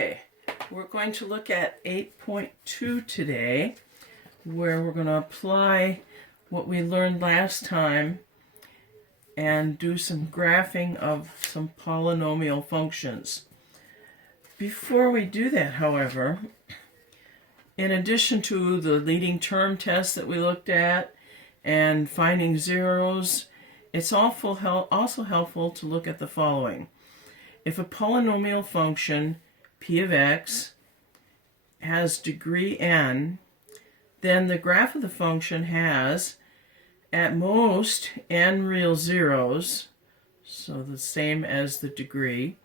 Okay, we're going to look at 8.2 today, where we're going to apply what we learned last time and do some graphing of some polynomial functions. Before we do that, however, in addition to the leading term test that we looked at and finding zeros, it's also helpful to look at the following. If a polynomial function p of x has degree n, then the graph of the function has at most n real zeros, so the same as the degree,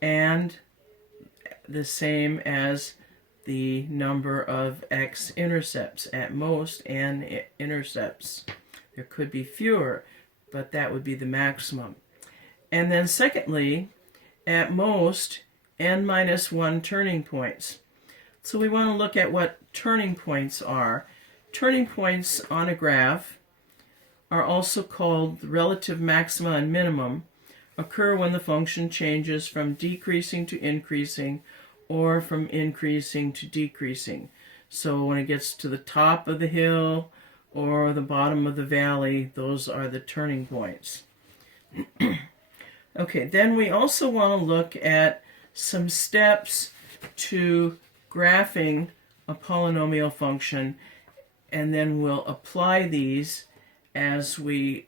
and the same as the number of x-intercepts, at most n intercepts. There could be fewer, but that would be the maximum. And then secondly, at most n minus 1 turning points. So we want to look at what turning points are. Turning points on a graph are also called relative maxima and minimum, occur when the function changes from decreasing to increasing or from increasing to decreasing. So when it gets to the top of the hill or the bottom of the valley, those are the turning points. Okay, then we also want to look at some steps to graphing a polynomial function, and then we'll apply these as we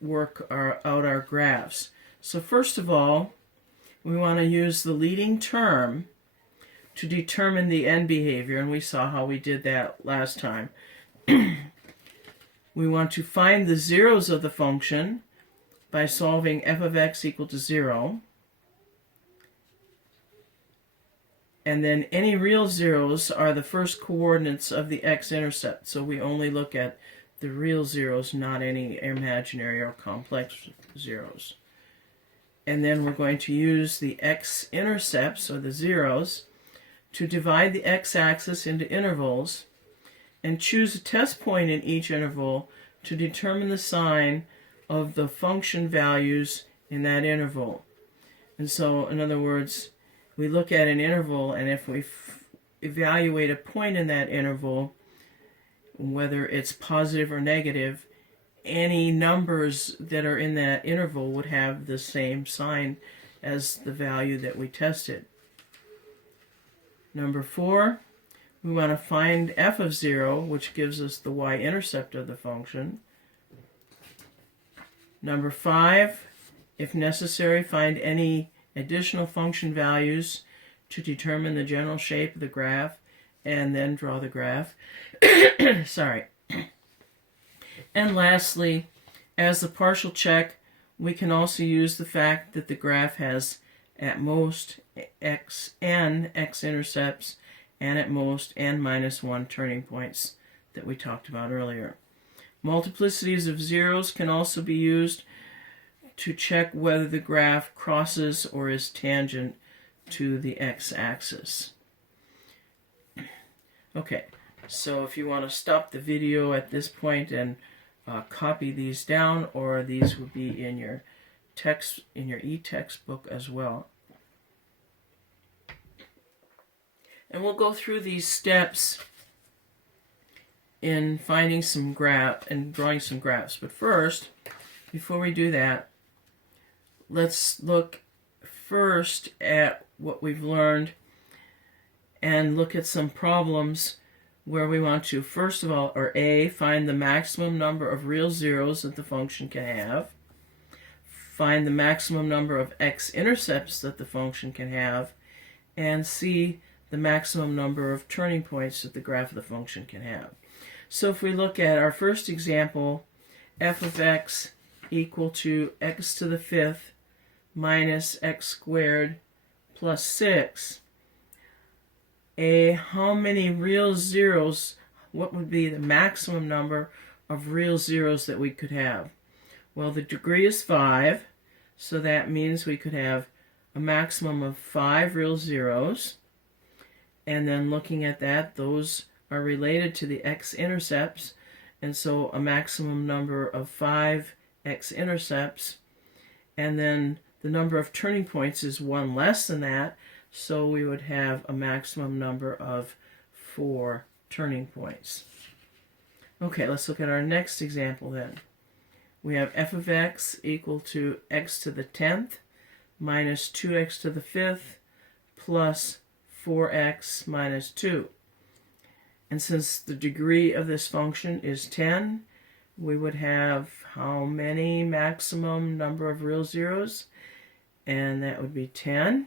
work out our graphs. So first of all, we want to use the leading term to determine the end behavior, and we saw how we did that last time. We want to find the zeros of the function by solving f of x equal to 0. And then any real zeros are the first coordinates of the x-intercept. So we only look at the real zeros, not any imaginary or complex zeros. And then we're going to use the x-intercepts, or the zeros, to divide the x-axis into intervals and choose a test point in each interval to determine the sign of the function values in that interval. And so, in other words, we look at an interval, and if we evaluate a point in that interval, whether it's positive or negative, any numbers that are in that interval would have the same sign as the value that we tested. Number 4, we want to find f of 0, which gives us the y-intercept of the function. Number 5, if necessary, find any additional function values to determine the general shape of the graph, and then draw the graph. Sorry. And lastly, as a partial check, we can also use the fact that the graph has at most n x-intercepts and at most n minus 1 turning points that we talked about earlier. Multiplicities of zeros can also be used to check whether the graph crosses or is tangent to the x-axis. Okay, so if you want to stop the video at this point and copy these down, or these will be in your text, in your e-text book as well. And we'll go through these steps in finding some graph and drawing some graphs. But first, before we do that, let's look first at what we've learned and look at some problems where we want to, first of all, or A, find the maximum number of real zeros that the function can have, find the maximum number of x-intercepts that the function can have, and C, the maximum number of turning points that the graph of the function can have. So if we look at our first example, f of x equal to x to the 5th minus x squared plus 6, how many real zeros, what would be the maximum number of real zeros that we could have? Well, the degree is 5, so that means we could have a maximum of 5 real zeros. And then looking at that, those are related to the x-intercepts, and so a maximum number of 5 x-intercepts. And then the number of turning points is 1 less than that, so we would have a maximum number of 4 turning points. Okay, let's look at our next example then. We have f of x equal to x to the 10th minus 2x to the 5th plus 4x minus 2. And since the degree of this function is 10, we would have how many maximum number of real zeros? And that would be 10.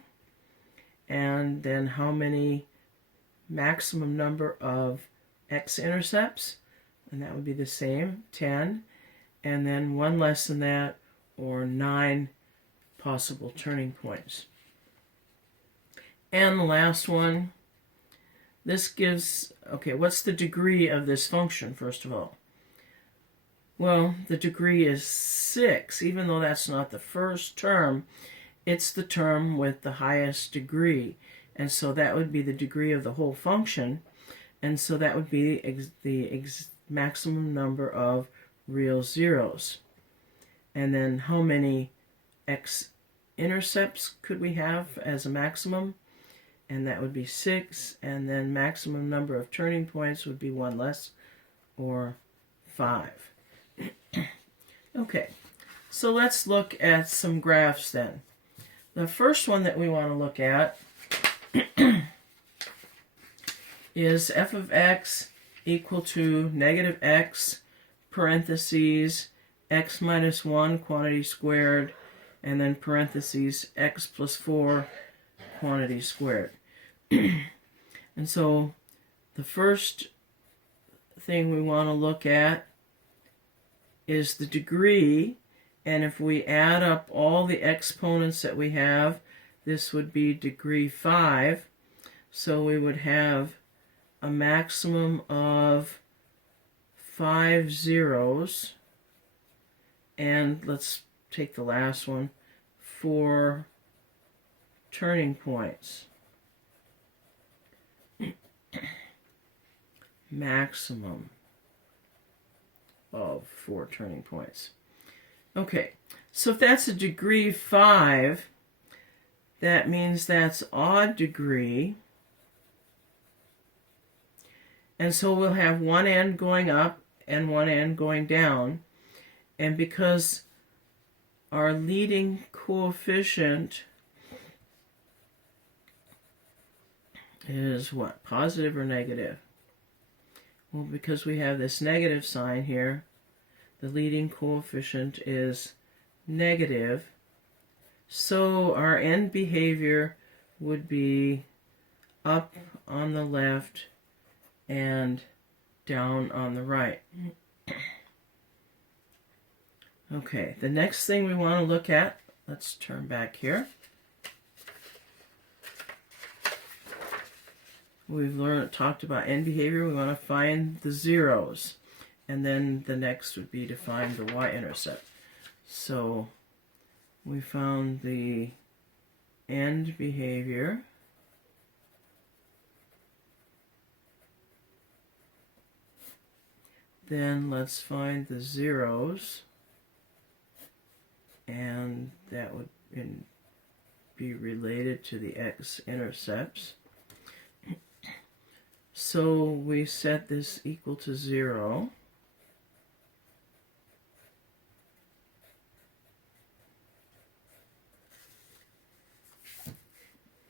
And then how many maximum number of x-intercepts? And that would be the same, 10. And then one less than that, or 9 possible turning points. And the last one, this gives, okay, what's the degree of this function, first of all? Well, the degree is 6. Even though that's not the first term, it's the term with the highest degree. And so that would be the degree of the whole function. And so that would be the maximum number of real zeros. And then how many x-intercepts could we have as a maximum? And that would be 6. And then maximum number of turning points would be 1 less, or 5. Okay, so let's look at some graphs then. The first one that we want to look at is f of x equal to negative x parentheses x minus 1 quantity squared, and then parentheses x plus 4 quantity squared. And so the first thing we want to look at is the degree, and if we add up all the exponents that we have, this would be degree 5. So we would have a maximum of 5 zeros, and let's take the last one, 4 turning points. Maximum of 4 turning points. Okay, so if that's a degree 5, that means that's odd degree. And so we'll have one end going up and one end going down. And because our leading coefficient is what? Positive or negative? Well, because we have this negative sign here, the leading coefficient is negative. So our end behavior would be up on the left and down on the right. Okay, the next thing we want to look at, let's turn back here. We've talked about end behavior. We want to find the zeros. And then the next would be to find the y-intercept. So we found the end behavior. Then let's find the zeros. And that would be related to the x-intercepts. So we set this equal to 0.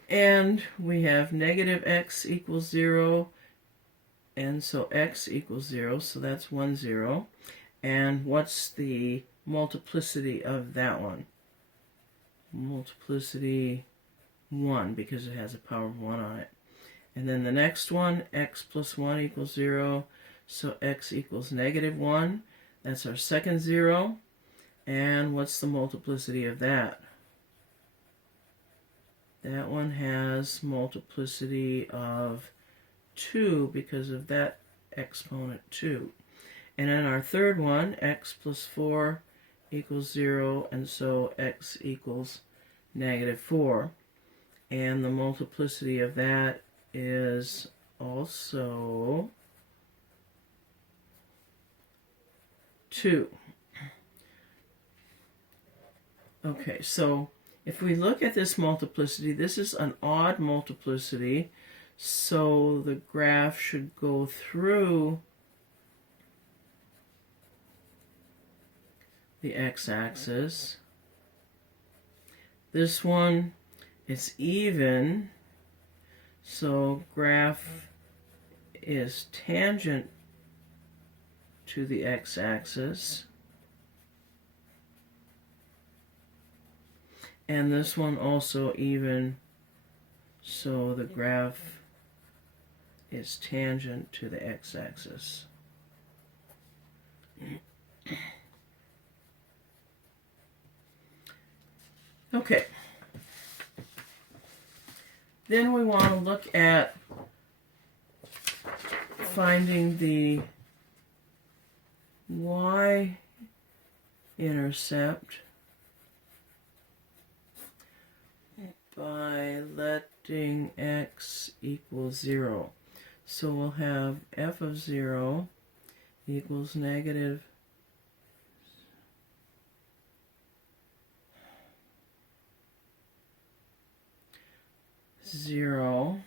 And we have negative x equals 0, and so x equals 0, so that's 1, 0. And what's the multiplicity of that one? Multiplicity 1, because it has a power of 1 on it. And then the next one, x plus 1 equals 0, so x equals negative 1. That's our second 0. And what's the multiplicity of that? That one has multiplicity of 2 because of that exponent 2. And then our third one, x plus 4 equals 0, and so x equals negative 4. And the multiplicity of that is also 2. Okay, so if we look at this multiplicity, this is an odd multiplicity, so the graph should go through the x-axis. This one, it's even, so graph is tangent to the x-axis. And this one also even, so the graph is tangent to the x-axis. Okay. Then we want to look at finding the y-intercept by letting x equal 0. So we'll have f of 0 equals negative 0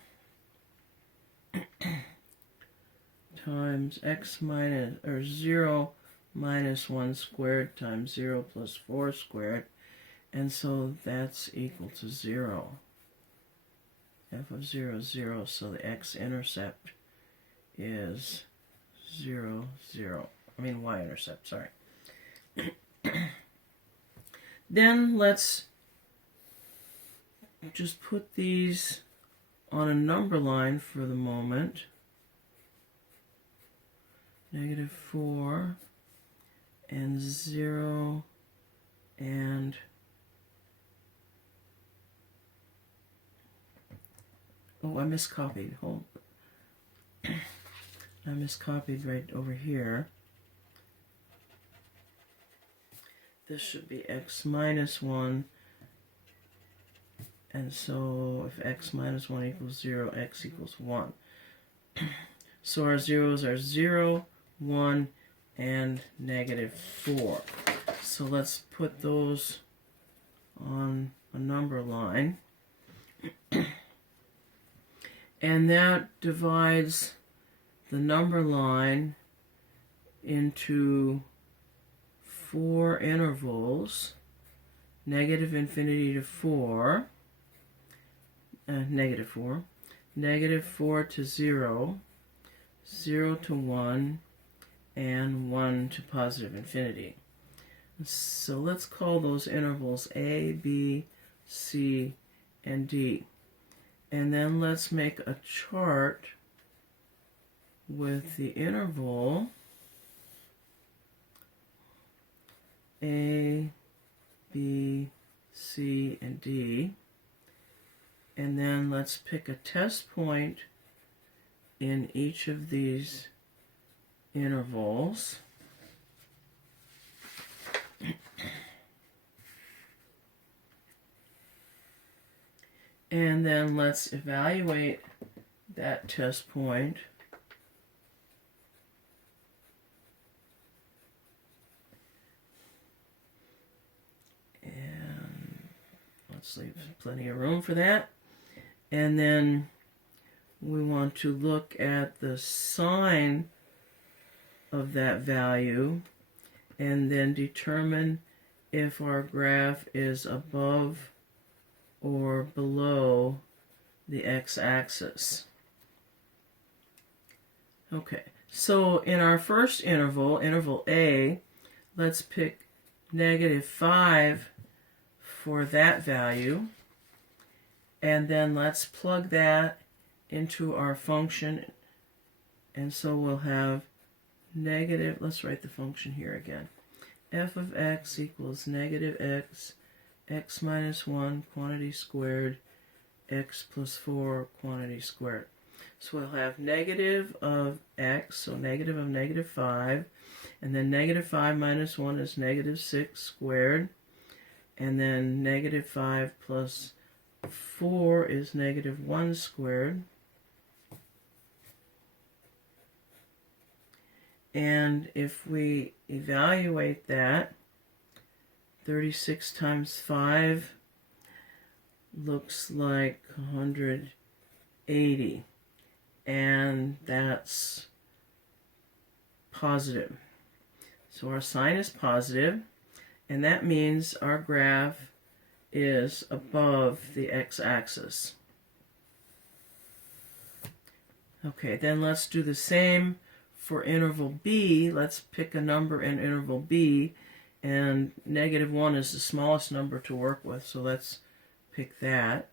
times x minus, or 0 minus 1 squared times 0 plus 4 squared, and so that's equal to 0. F of 0 is 0, so the x-intercept is 0, 0. I mean y-intercept, sorry. Then let's just put these on a number line for the moment. Negative 4 and 0 and oh, I miscopied. Hold. I miscopied right over here. This should be x minus 1. And so if x minus 1 equals 0, x equals 1. So our zeros are 0, 1, and negative 4. So let's put those on a number line. And that divides the number line into 4 intervals, negative infinity to 4, negative 4, negative 4 to 0, 0 to 1, and 1 to positive infinity. So let's call those intervals A, B, C, and D. And then let's make a chart with the interval A, B, C, and D. And then let's pick a test point in each of these intervals. And then let's evaluate that test point. And let's leave plenty of room for that. And then we want to look at the sign of that value and then determine if our graph is above or below the x-axis. Okay, so in our first interval, interval A, let's pick negative 5 for that value, and then let's plug that into our function, and so we'll have negative, let's write the function here again, f of x equals negative x, x minus 1 quantity squared, x plus 4 quantity squared. So we'll have negative of x, so negative of negative 5, and then negative 5 minus 1 is negative 6 squared, and then negative 5 plus 4 is negative 1 squared. And if we evaluate that, 36 times 5 looks like 180, and that's positive. So our sign is positive, and that means our graph is above the x-axis. Okay, then let's do the same for interval B. Let's pick a number in interval B, and -1 is the smallest number to work with, so let's pick that.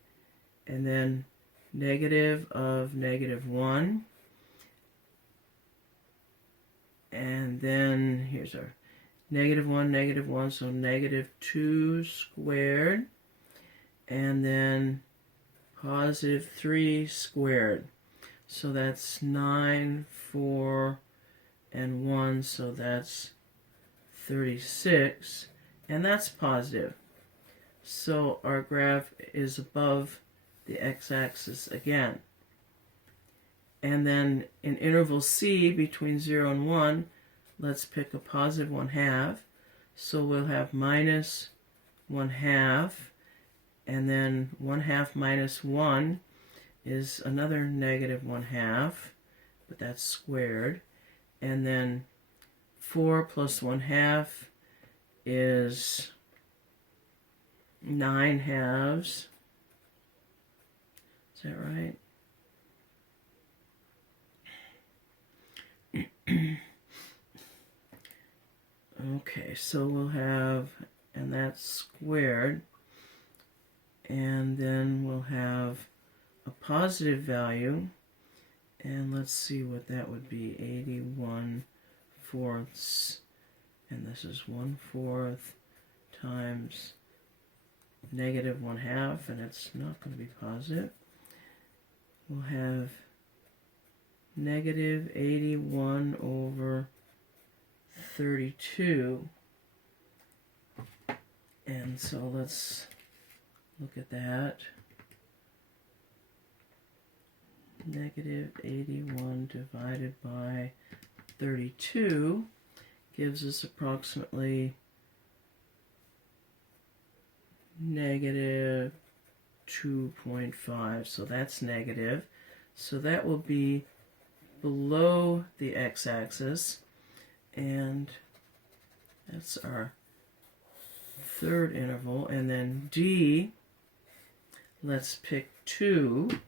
And then negative of -1. And then here's our -1, so -2 squared. And then +3 squared. So that's 9, 4, and 1, so that's 36. And that's positive. So our graph is above the x-axis again. And then in interval C, between 0 and 1, let's pick a positive 1/2. So we'll have -1/2, and then 1/2 minus 1 is another -1/2, but that's squared. And then 4 plus 1/2 is 9/2. Is that right? Okay, so we'll have, and that's squared, and then we'll have a positive value, and let's see what that would be, 81/4, and this is 1/4 times -1/2, and it's not going to be positive. We'll have -81/32, and so let's look at that. -81 divided by 32 gives us approximately -2.5, so that's negative. So that will be below the x-axis, and that's our third interval. And then D, let's pick 2,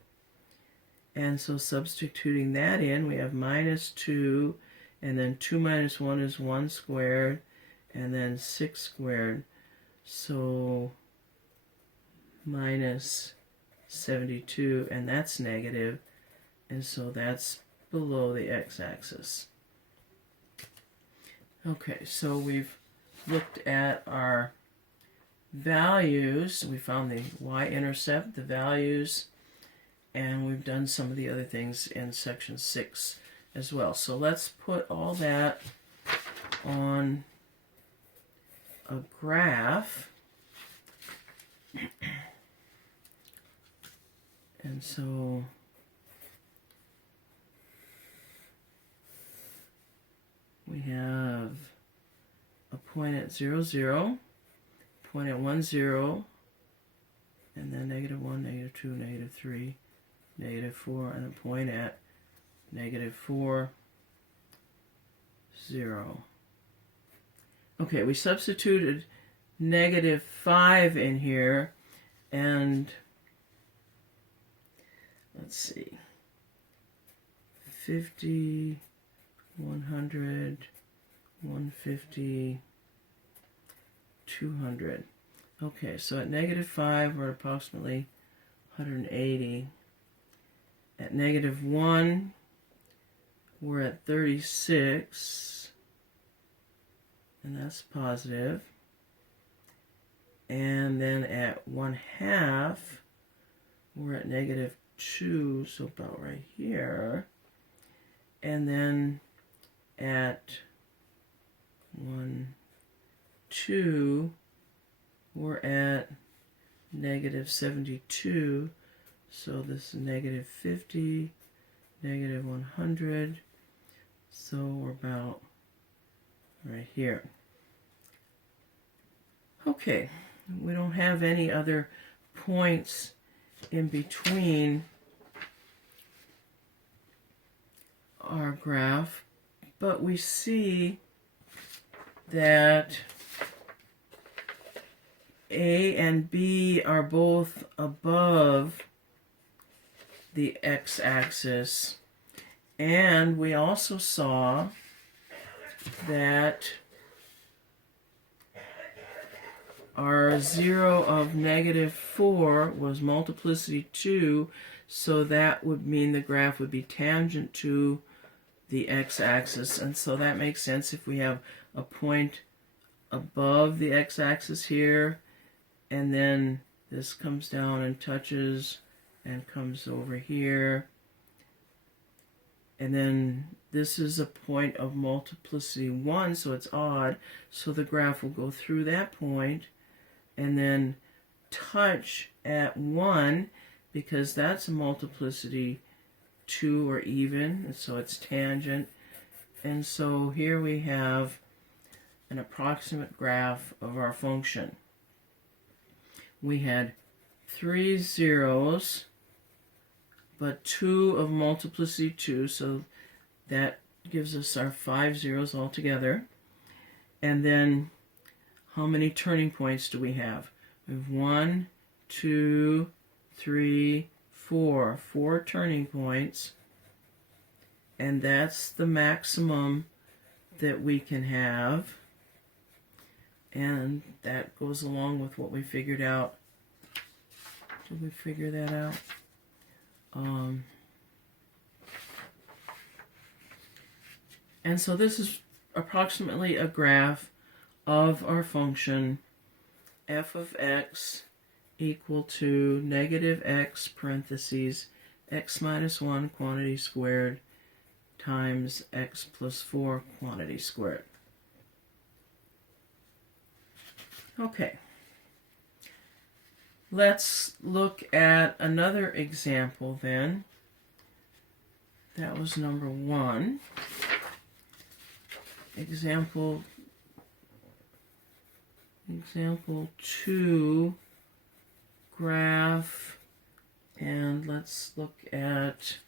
and so substituting that in, we have -2, and then 2 minus 1 is 1 squared, and then 6 squared, so -72, and that's negative, and so that's below the x-axis. Okay, so we've looked at our values. We found the y-intercept, the values, and we've done some of the other things in section 6 as well. So let's put all that on a graph. And so we have a point at 0, 0, point at 1, 0, and then -1, -2, -3, -4, and a point at -4, 0. Okay, we substituted -5 in here, and let's see, 50, 100, 150, 200. Okay, so at -5, we're approximately 180. At -1, we're at 36, and that's positive. And then at 1/2, we're at -2, so about right here. And then at 1, 2, we're at -72, so this is -50, -100, so we're about right here. Okay, we don't have any other points in between our graph, but we see that A and B are both above the x-axis, and we also saw that our 0 of -4 was multiplicity 2, so that would mean the graph would be tangent to the x-axis, and so that makes sense if we have a point above the x-axis here, and then this comes down and touches and comes over here, and then this is a point of multiplicity 1, so it's odd, so the graph will go through that point and then touch at 1 because that's a multiplicity 2 or even, and so it's tangent. And so here we have an approximate graph of our function. We had 3 zeros, but 2 of multiplicity 2, so that gives us our 5 zeros altogether. And then how many turning points do we have? We have 1, 2, 3, 4. 4 turning points. And that's the maximum that we can have. And that goes along with what we figured out. Did we figure that out? And so this is approximately a graph of our function f of x equal to -x parentheses x minus 1 quantity squared times x plus 4 quantity squared. Okay. Let's look at another example then. That was number 1. Example 2, graph, and let's look at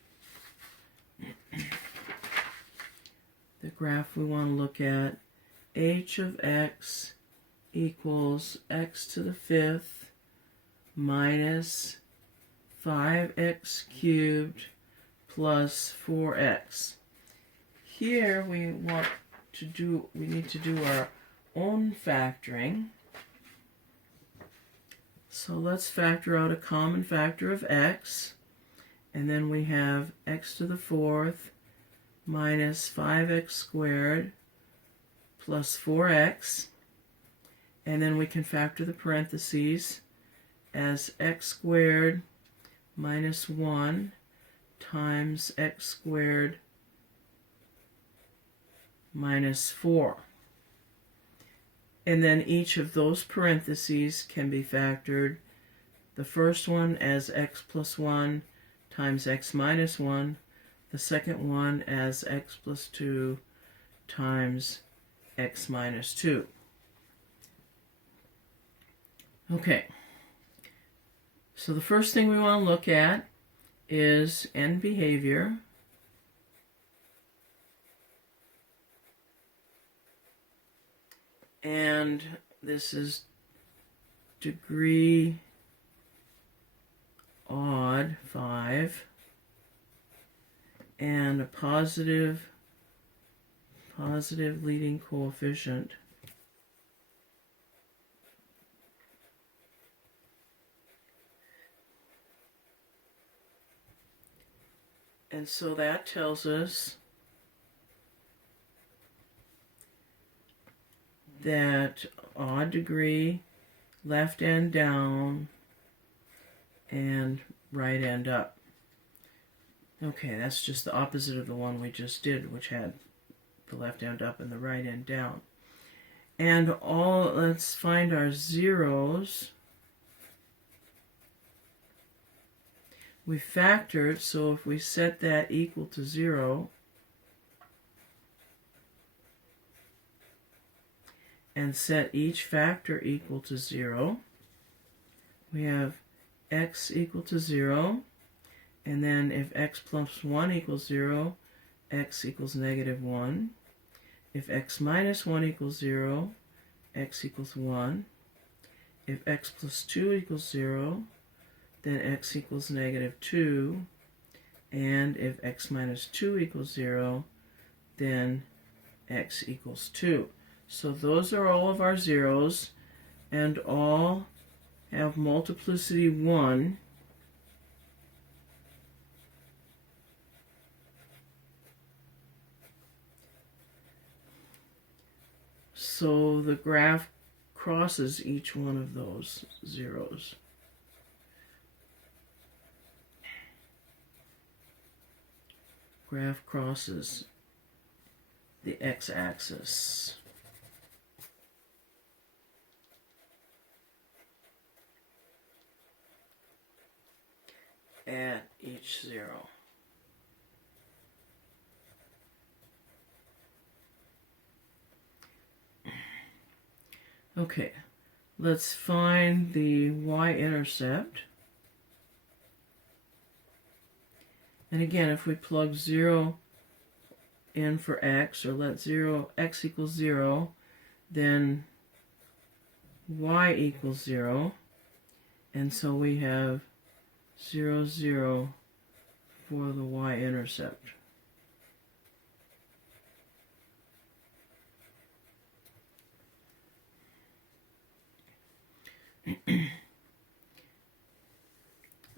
the graph we want to look at. H of x equals x to the 5th minus 5x cubed plus 4x. Here we need to do our own factoring. So let's factor out a common factor of x, and then we have x to the 4th minus 5x squared plus 4x, and then we can factor the parentheses as x squared minus 1 times x squared minus 4. And then each of those parentheses can be factored. The first one as x plus 1 times x minus 1. The second one as x plus 2 times x minus 2. Okay. So the first thing we want to look at is end behavior. And this is degree odd 5 and a positive leading coefficient. And so that tells us that odd degree, left end down, and right end up. Okay, that's just the opposite of the one we just did, which had the left end up and the right end down. And let's find our zeros. We factored, so if we set that equal to 0, and set each factor equal to 0, we have x equal to 0. And then if x plus 1 equals 0, x equals negative 1. If x minus 1 equals 0, x equals 1. If x plus 2 equals 0, then x equals negative 2. And if x minus 2 equals 0, then x equals 2. So those are all of our zeros, and all have multiplicity 1. So the graph crosses each one of those zeros. Graph crosses the x-axis. At each zero. Okay, let's find the y-intercept. And again, if we plug 0 in for x, or let x equals 0, then y equals 0. And so we have 0, 0 for the y-intercept.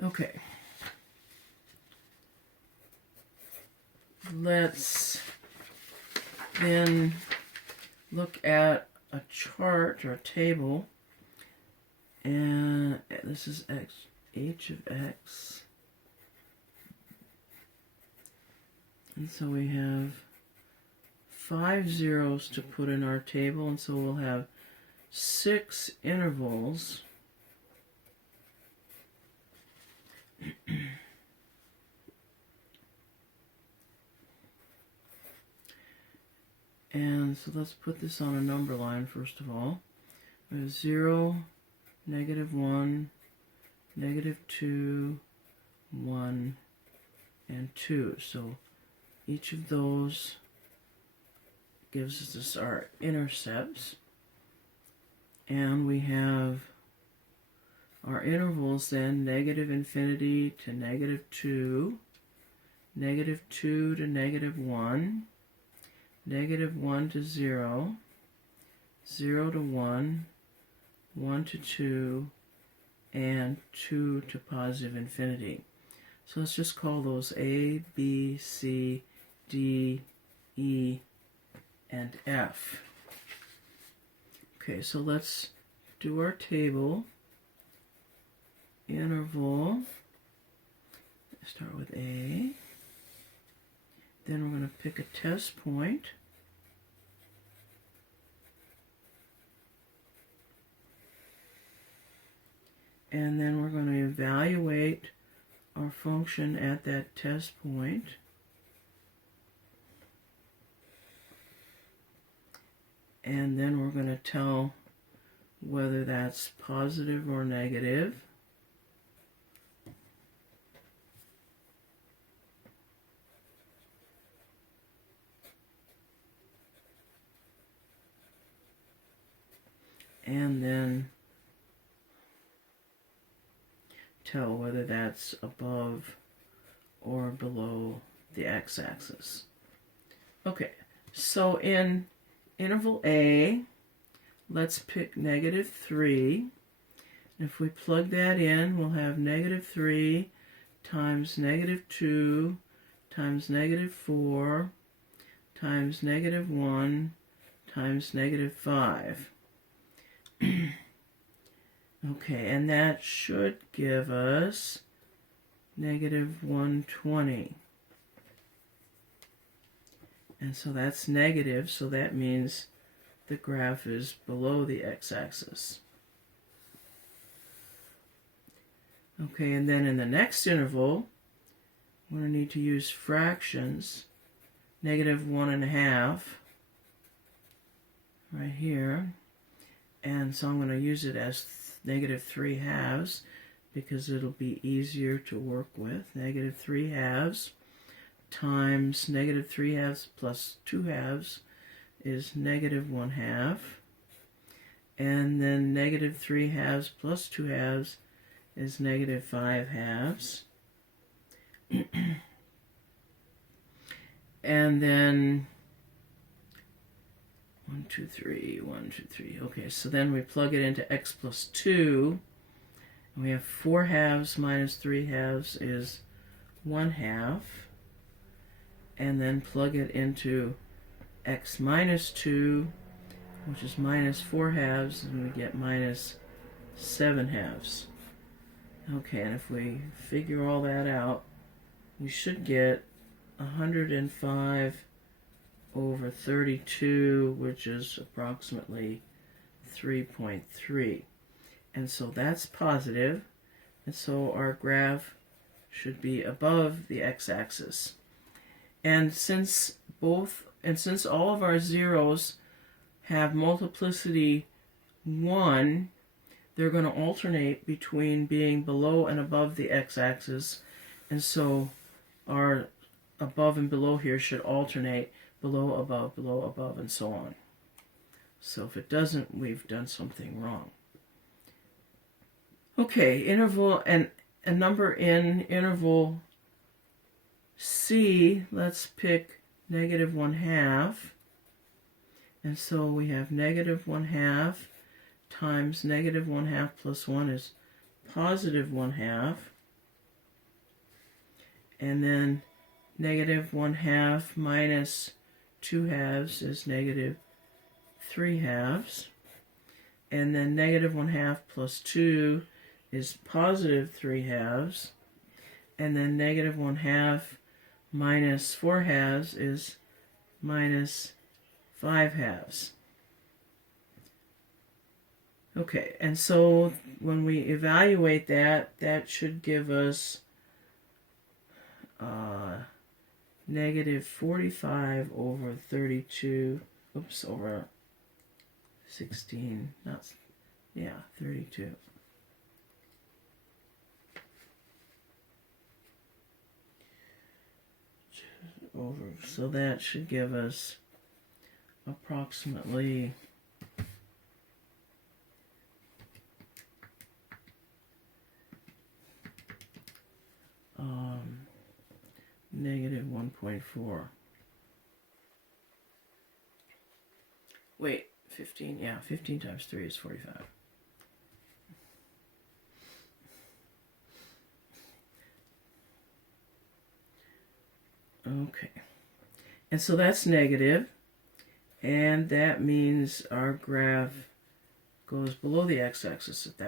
Okay. Let's then look at a chart or a table, and this is h of x, and so we have 5 zeros to put in our table, and so we'll have 6 intervals. And so let's put this on a number line first of all. We have 0, negative 1, negative 2, 1, and 2. So each of those gives us our intercepts. And we have our intervals then, negative infinity to negative 2, negative 2 to negative 1, negative 1 to 0, 0 to 1, 1 to 2, and 2 to positive infinity. So let's just call those A, B, C, D, E, and F. Okay, so let's do our table. Interval, start with A. Then we're going to pick a test point. And then we're going to evaluate our function at that test point. And then we're going to tell whether that's positive or negative. And then tell whether that's above or below the x-axis. Okay, so in interval A, let's pick negative 3. If we plug that in, we'll have negative 3 times negative 2 times negative 4 times negative 1 times negative 5. Okay, and that should give us negative 120. And so that's negative, so that means the graph is below the x-axis. Okay, and then in the next interval, we're going to need to use fractions. Negative 1.5 right here. And so I'm going to use it as negative 3 halves. because it'll be easier to work with. Negative 3 halves times negative 3 halves plus 2 halves is negative 1 half. And then negative 3 halves plus 2 halves is negative 5 halves. And then 1, 2, 3, 1, 2, 3. Okay, so then we plug it into x plus 2. And we have 4 halves minus 3 halves is 1 half. And then plug it into x minus 2, which is minus 4 halves, and we get minus 7 halves. Okay, and if we figure all that out, we should get 105 over 32, which is approximately 3.3. And so that's positive, and so our graph should be above the x-axis. And since all of our zeros have multiplicity 1, they're going to alternate between being below and above the x-axis, and so our above and below here should alternate below, above, and so on. So if it doesn't, we've done something wrong. Okay, interval and a number in interval C, let's pick negative 1 half. And so we have negative 1 half times negative 1 half plus 1 is positive 1 half. And then negative 1 half minus 2 halves is negative 3 halves. And then negative 1 half plus 2 is positive 3 halves. And then negative 1 half minus 4 halves is minus 5 halves. Okay, and so when we evaluate that, that should give us negative 45 over 32, over 16, 32. So that should give us approximately negative 1.4. Wait, 15, yeah, 15 times 3 is 45. Okay, and so that's negative, and that means our graph goes below the x-axis at that